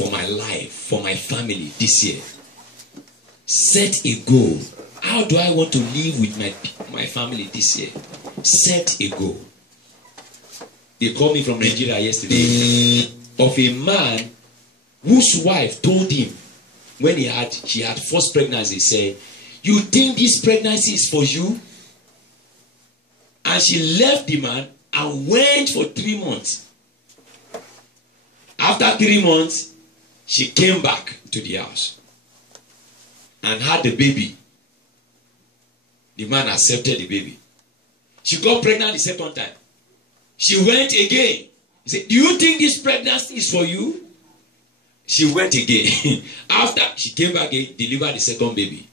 for my life, for my family this year. Set a goal. How do I want to live with my family this year? Set a goal. They called me from Nigeria yesterday of a man whose wife told him when she had first pregnancy, said, "You think this pregnancy is for you?" And she left the man and went for 3 months. After 3 months, she came back to the house and had the baby. The man accepted the baby. She got pregnant the second time. She went again. He said, "Do you think this pregnancy is for you?" She went again. After she came back again, delivered the second baby.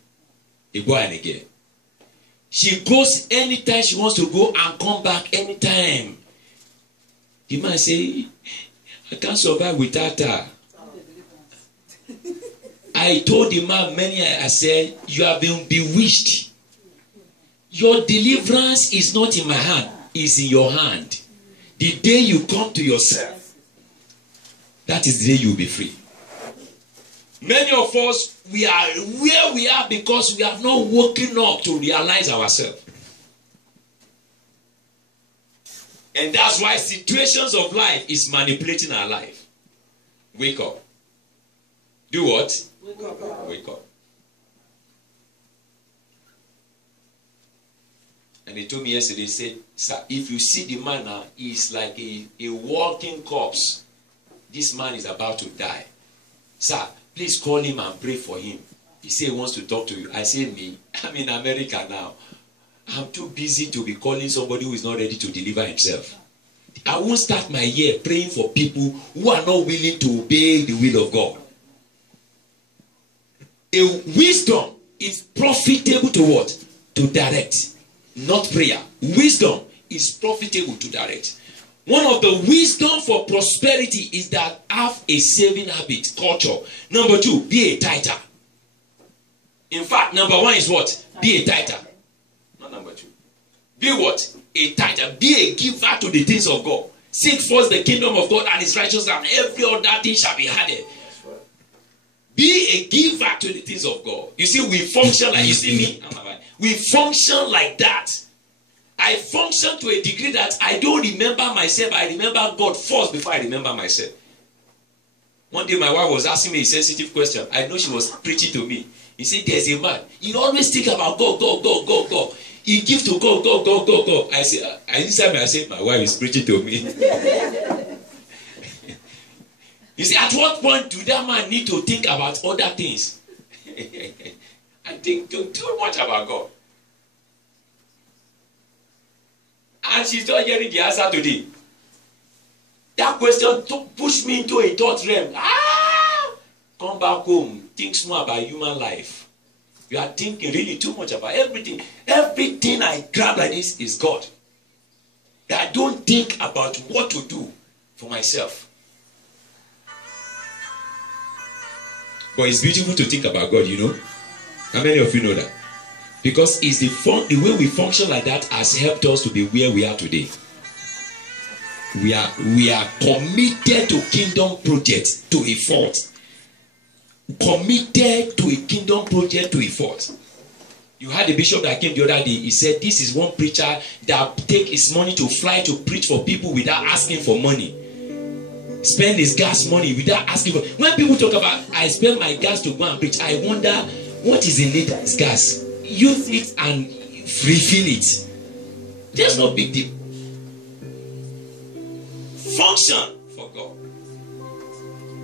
A boy and a girl. She goes anytime she wants to go and come back anytime. The man say, "I can't survive without her." I told the man I said, "You have been bewitched. Your deliverance is not in my hand, it's in your hand. The day you come to yourself, that is the day you will be free." Many of us, we are where we are because we have not woken up to realize ourselves. And that's why situations of life is manipulating our life. Wake up. Do what? Wake up. Wake up. And they told me yesterday, they said, "Sir, if you see the man now, he's like a walking corpse. This man is about to die. Sir, please call him and pray for him. He said he wants to talk to you." I say, "Me, I'm in America now. I'm too busy to be calling somebody who is not ready to deliver himself. I won't start my year praying for people who are not willing to obey the will of God." A wisdom is profitable to what? To direct, not prayer. Wisdom is profitable to direct. One of the wisdom for prosperity is that have a saving habit, culture. Number 2, be a tither. In fact, number 1 is what? Be a tither. Not number 2. Be what? A tither. Be a giver to the things of God. Seek first the kingdom of God and his righteousness, and every other thing shall be added. Be a giver to the things of God. You see, we function like, you see me? We function like that. I function to a degree that I don't remember myself. I remember God first before I remember myself. One day my wife was asking me a sensitive question. I know she was preaching to me. He said, "There's a man. He always think about God, God, God, God, God. He gives to God, God, God, God, God." I said, my wife is preaching to me. You see, at what point do that man need to think about other things? I think too much about God. And she's not hearing the answer today. That question pushed me into a thought realm. Come back home. Think more about human life. You are thinking really too much about everything. Everything I grab like this is God. I don't think about what to do for myself. But it's beautiful to think about God, you know. How many of you know that? Because it's the way we function like that has helped us to be where we are today. We are committed to kingdom projects to a fault. Committed to a kingdom project to a fault. You had a bishop that came the other day. He said, "This is one preacher that take his money to fly to preach for people without asking for money. Spend his gas money without asking for." When people talk about, "I spend my gas to go and preach," I wonder what is in it as gas. Use it and refill it. There's no big deal. Function for God.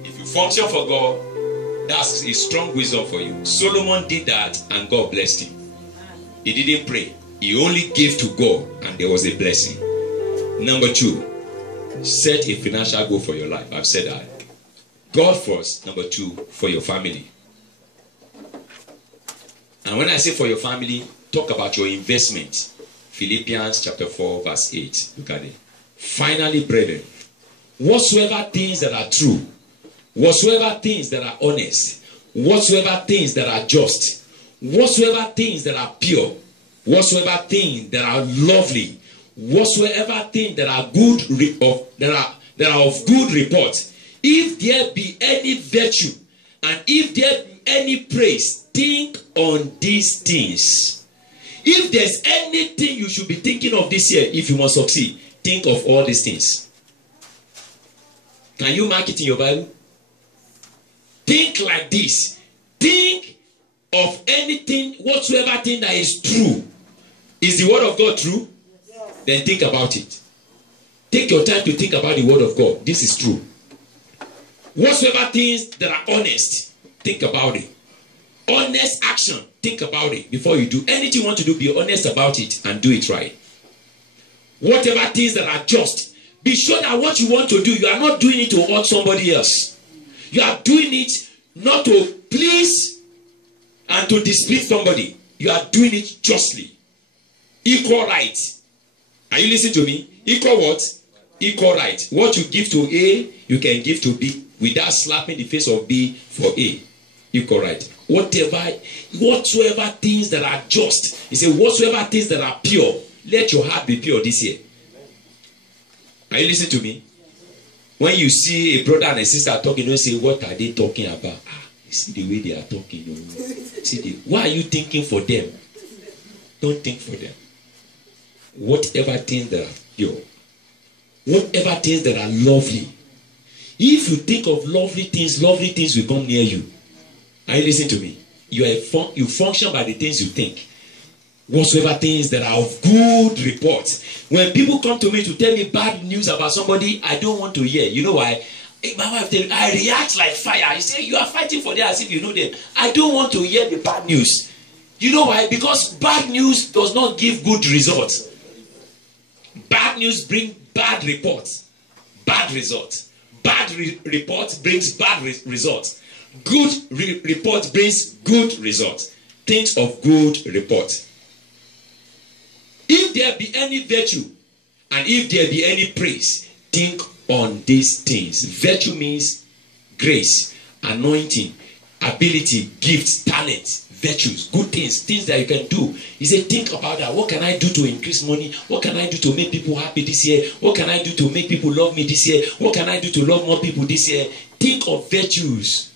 If you function for God, that's a strong wisdom for you. Solomon did that and God blessed him. He didn't pray. He only gave to God and there was a blessing. Number 2, set a financial goal for your life. I've said that. God first. Number 2, for your family. And when I say for your family, talk about your investment. Philippians chapter 4 verse 8. Look at it. Finally, brethren, whatsoever things that are true, whatsoever things that are honest, whatsoever things that are just, whatsoever things that are pure, whatsoever things that are lovely, whatsoever things that are good, that are of good report, If there be any virtue, and if there be any praise, think on these things. If there's anything you should be thinking of this year, if you must succeed, think of all these things. Can you mark it in your Bible? Think like this. Think of anything, whatsoever thing that is true. Is the word of God true? Yes. Then think about it. Take your time to think about the word of God. This is true. Whatsoever things that are honest, think about it. Honest action, think about it before you do anything you want to do. Be honest about it and do it right. Whatever things that are just, be sure that what you want to do, you are not doing it to hurt somebody else. You are doing it not to please and to displease somebody. You are doing it justly. Equal right. Are you listening to me? Equal what? Equal right. What you give to A, you can give to B without slapping the face of B for A. Equal right. Whatsoever things that are just. He said, whatsoever things that are pure, let your heart be pure this year. Are you listening to me? When you see a brother and a sister talking, don't say, what are they talking about? See the way they are talking. Why are you thinking for them? Don't think for them. Whatever things that are pure, whatever things that are lovely. If you think of lovely things will come near you. Are you listening to me? You function by the things you think. Whatsoever things that are of good report. When people come to me to tell me bad news about somebody, I don't want to hear. You know why? My wife tells me, I react like fire. You say, you are fighting for them as if you know them. I don't want to hear the bad news. You know why? Because bad news does not give good results. Bad news brings bad reports. Bad results. Bad reports brings bad results. Good report brings good results. Things of good report. If there be any virtue, and if there be any praise, think on these things. Virtue means grace, anointing, ability, gifts, talents, virtues, good things, things that you can do. He said, think about that. What can I do to increase money? What can I do to make people happy this year? What can I do to make people love me this year? What can I do to love more people this year? Think of virtues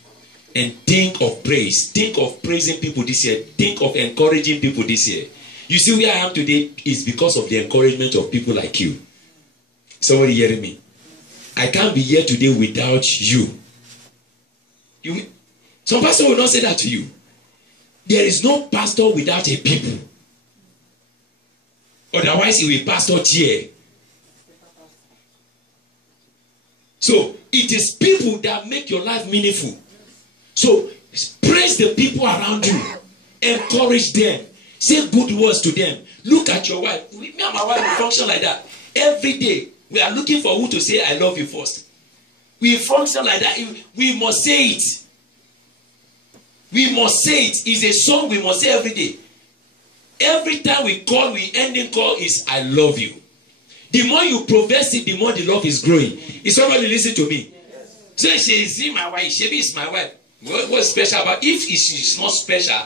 and think of praise. Think of praising people this year. Think of encouraging people this year. You see where I am today is because of the encouragement of people like you. Somebody hearing me? I can't be here today without you. Some pastor will not say that to you. There is no pastor without a people. Otherwise, he will pastor here. So, it is people that make your life meaningful. So, praise the people around you. Encourage them. Say good words to them. Look at your wife. Me and my wife will function like that. Every day, we are looking for who to say, I love you first. We function like that. We must say it. We must say it. It's a song we must say every day. Every time we call, we ending call is, I love you. The more you profess it, the more the love is growing. Is somebody listen to me? So she is my wife. She is my wife. What's special about if she's not special,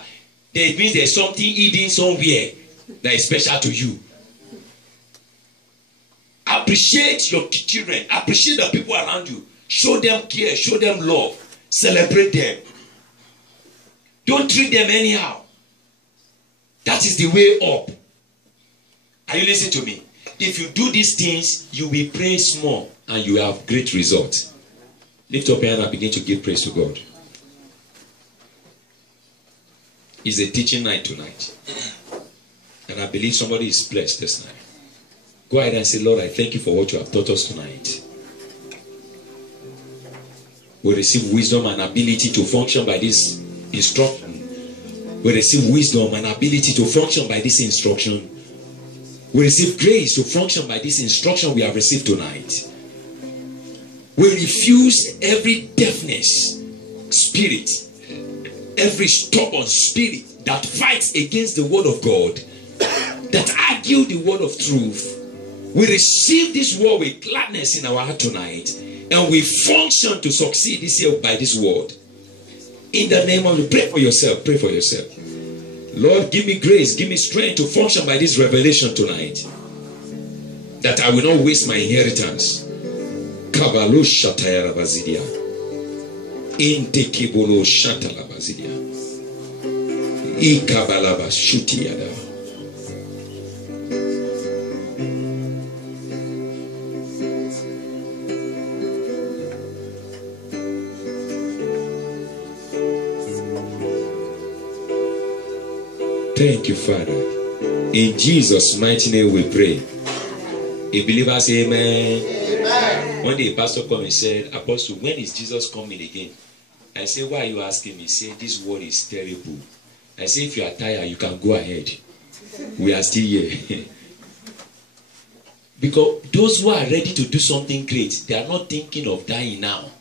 then it means there's something hidden somewhere that is special to you. Appreciate your children. Appreciate the people around you. Show them care. Show them love. Celebrate them. Don't treat them anyhow. That is the way up. Are you listening to me? If you do these things, you will pray small and you have great results. Lift up your hand and begin to give praise to God. It's a teaching night tonight. And I believe somebody is blessed this night. Go ahead and say, Lord, I thank you for what you have taught us tonight. We receive wisdom and ability to function by this instruction. We receive wisdom and ability to function by this instruction. We receive grace to function by this instruction we have received tonight. We refuse every deafness spirit, every stubborn spirit that fights against the word of God, that argue the word of truth. We receive this word with gladness in our heart tonight, and we function to succeed this year by this word. In the name of the, pray for yourself. Pray for yourself. Lord, give me grace, give me strength to function by this revelation tonight, that I will not waste my inheritance. Kabalo Shatayara Bazidia. Intekibolo Shatala Bazidia. Ikabalaba Shutiada. Thank you, Father. In Jesus' mighty name we pray. A believer say amen. Amen. One day, pastor came and said, Apostle, when is Jesus coming again? I said, why are you asking me? He said, this word is terrible. I said, if you are tired, you can go ahead. We are still here. Because those who are ready to do something great, they are not thinking of dying now.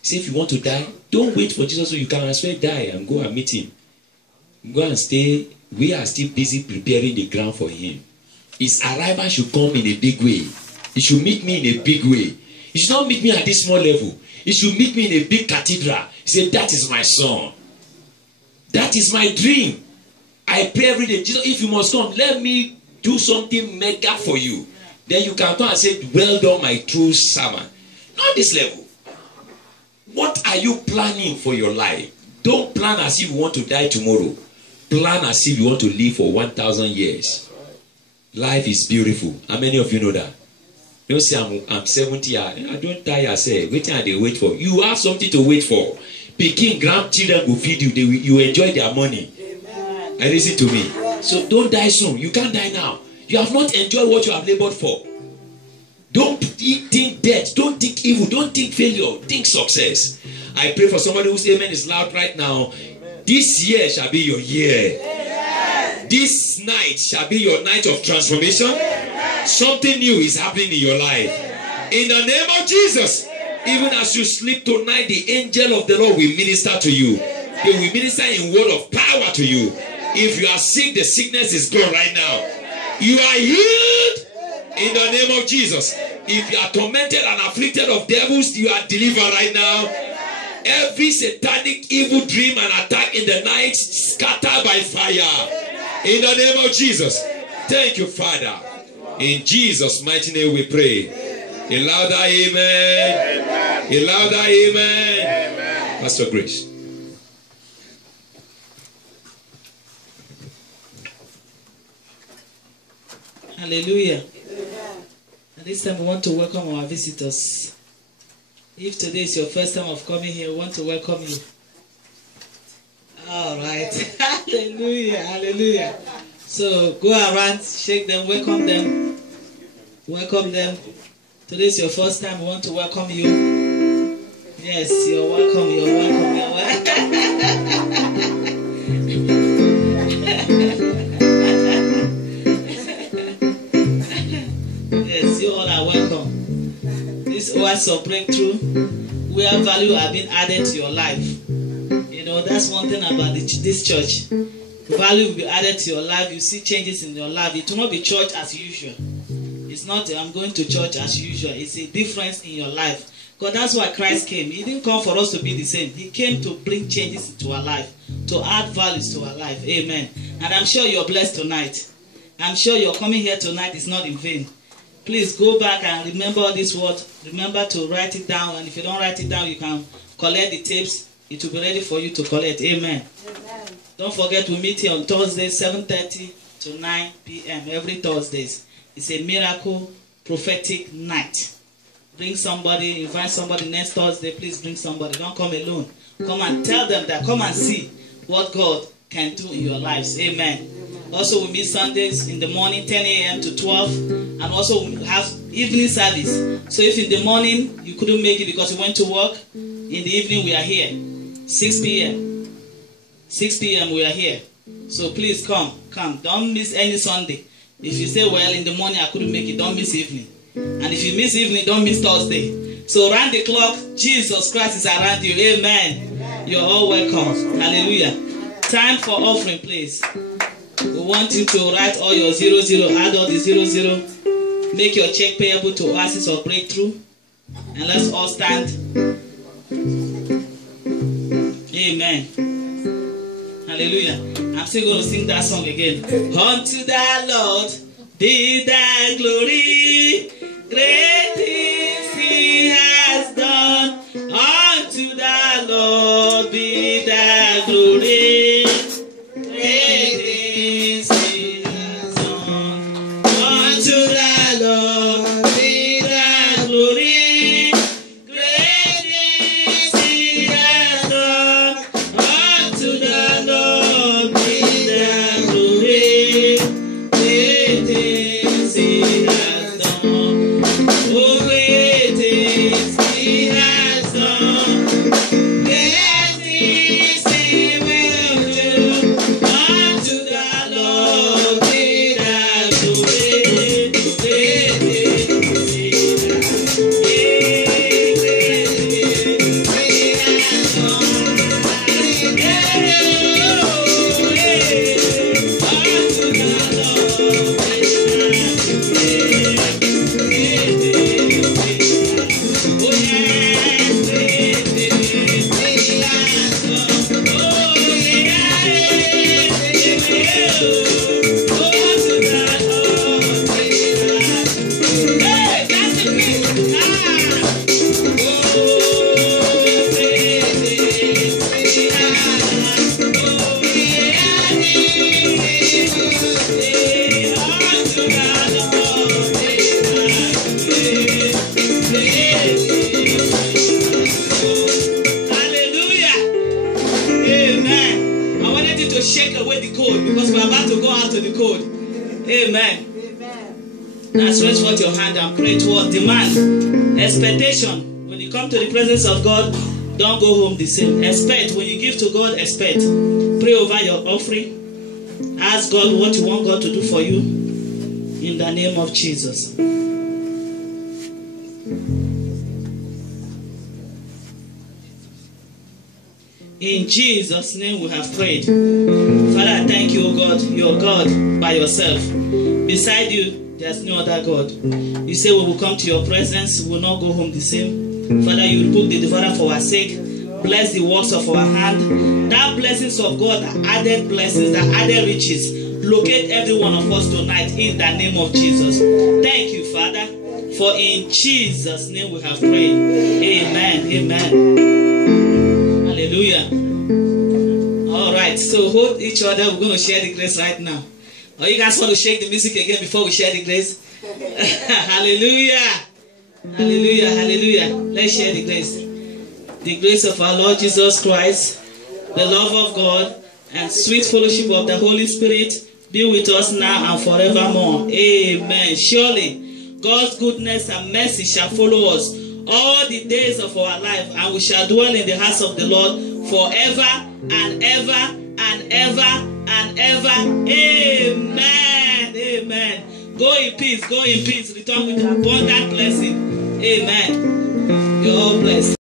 Say, if you want to die, don't wait for Jesus so you can as well die and go and meet him. Go and stay. We are still busy preparing the ground for him. His arrival should come in a big way. He should meet me in a big way. He should not meet me at this small level. He should meet me in a big cathedral. He said, that is my son. That is my dream. I pray every day, Jesus, if you must come, let me do something mega for you. Then you can come and say, well done, my true servant. Not this level. What are you planning for your life? Don't plan as if you want to die tomorrow. Plan as if you want to live for 1,000 years. Life is beautiful. How many of you know that? Don't say I'm 70. I don't die. I say, wait till they wait for. You have something to wait for. Peking grandchildren will feed you. You enjoy their money. Amen. And listen to me. So don't die soon. You can't die now. You have not enjoyed what you have labored for. Don't think death. Don't think evil. Don't think failure. Think success. I pray for somebody whose amen is loud right now. Amen. This year shall be your year. Amen. This night shall be your night of transformation. Amen. Something new is happening in your life. Amen. In the name of Jesus. Amen. Even as you sleep tonight, the angel of the Lord will minister to you. Amen. They will minister in word of power to you. Amen. If you are sick, the sickness is gone right now. Amen. You are healed in the name of Jesus. If you are tormented and afflicted of devils, you are delivered right now. Every satanic evil dream and attack in the night scattered by fire. In the name of Jesus. Thank you, Father. In Jesus' mighty name we pray. A louder amen. A louder amen. Pastor Grace. Hallelujah. At this time we want to welcome our visitors. If today is your first time of coming here, we want to welcome you. All right. Hallelujah. Hallelujah. So go around, shake them, welcome them. Welcome them. Today is your first time. We want to welcome you. Yes, you're welcome. You're welcome. You're welcome. Yes, you all are welcome. This oasis of breakthrough, where value have been added to your life. You know, that's one thing about this church. Value will be added to your life. You see changes in your life. It will not be church as usual. It's not, I'm going to church as usual. It's a difference in your life. Because that's why Christ came. He didn't come for us to be the same. He came to bring changes into our life, to add values to our life. Amen. And I'm sure you're blessed tonight. I'm sure you're coming here tonight is not in vain. Please go back and remember this word. Remember to write it down. And if you don't write it down, you can collect the tapes. It will be ready for you to collect. Amen. Amen. Don't forget we meet here on Thursday, 7:30 to 9 p.m. every Thursdays. It's a miracle prophetic night. Bring somebody, invite somebody next Thursday. Please bring somebody. Don't come alone. Come and tell them that. Come and see what God can do in your lives. Amen. Also, we meet Sundays in the morning, 10 a.m. to 12. And also, we have evening service. So if in the morning you couldn't make it because you went to work, in the evening we are here. 6 p.m. 6 p.m. we are here. So please come. Come. Don't miss any Sunday. If you say, well, in the morning I couldn't make it, don't miss evening. And if you miss evening, don't miss Thursday. So round the clock, Jesus Christ is around you. Amen. You're all welcome. Hallelujah. Time for offering, please. We want you to write all your 00, add all the 00, make your check payable to Oasis of Breakthrough, and let's all stand. Amen. Hallelujah. I'm still going to sing that song again. Unto the Lord be thy glory, great things he Lord be the glory. Great things He has done. Unto the Lord be the glory. Great things He has done. Unto the Lord be the glory. Great things He has done. Oh, great things He has done. Great things He will do. Unto the Lord be the glory. Great things He has done. Great things He has done. Unto the Lord Amen. I wanted you to shake away the cold because we're about to go out to the cold. Amen. Now stretch forth your hand and pray towards demand. Expectation. When you come to the presence of God, don't go home the same. Expect. When you give to God, expect. Pray over your offering. Ask God what you want God to do for you. In the name of Jesus. In Jesus' name we have prayed. Father, I thank you, O God. You're God by yourself. Beside you, there's no other God. You say we will come to your presence, we will not go home the same. Father, you rebuke the devourer for our sake. Bless the works of our hand. That blessings of God, that added blessings, that added riches, locate every one of us tonight in the name of Jesus. Thank you, Father, for in Jesus' name we have prayed. Amen. Amen. Hallelujah. All right, so hold each other. We're going to share the grace right now. Or you guys want to shake the music again before we share the grace? Hallelujah. Hallelujah. Hallelujah. Let's share the grace. The grace of our Lord Jesus Christ, the love of God, and sweet fellowship of the Holy Spirit be with us now and forevermore. Amen. Surely God's goodness and mercy shall follow us all the days of our life, and we shall dwell in the house of the Lord forever and ever and ever and ever. Amen. Amen. Go in peace. Go in peace. Return with abundant blessing. Amen. You're all blessed.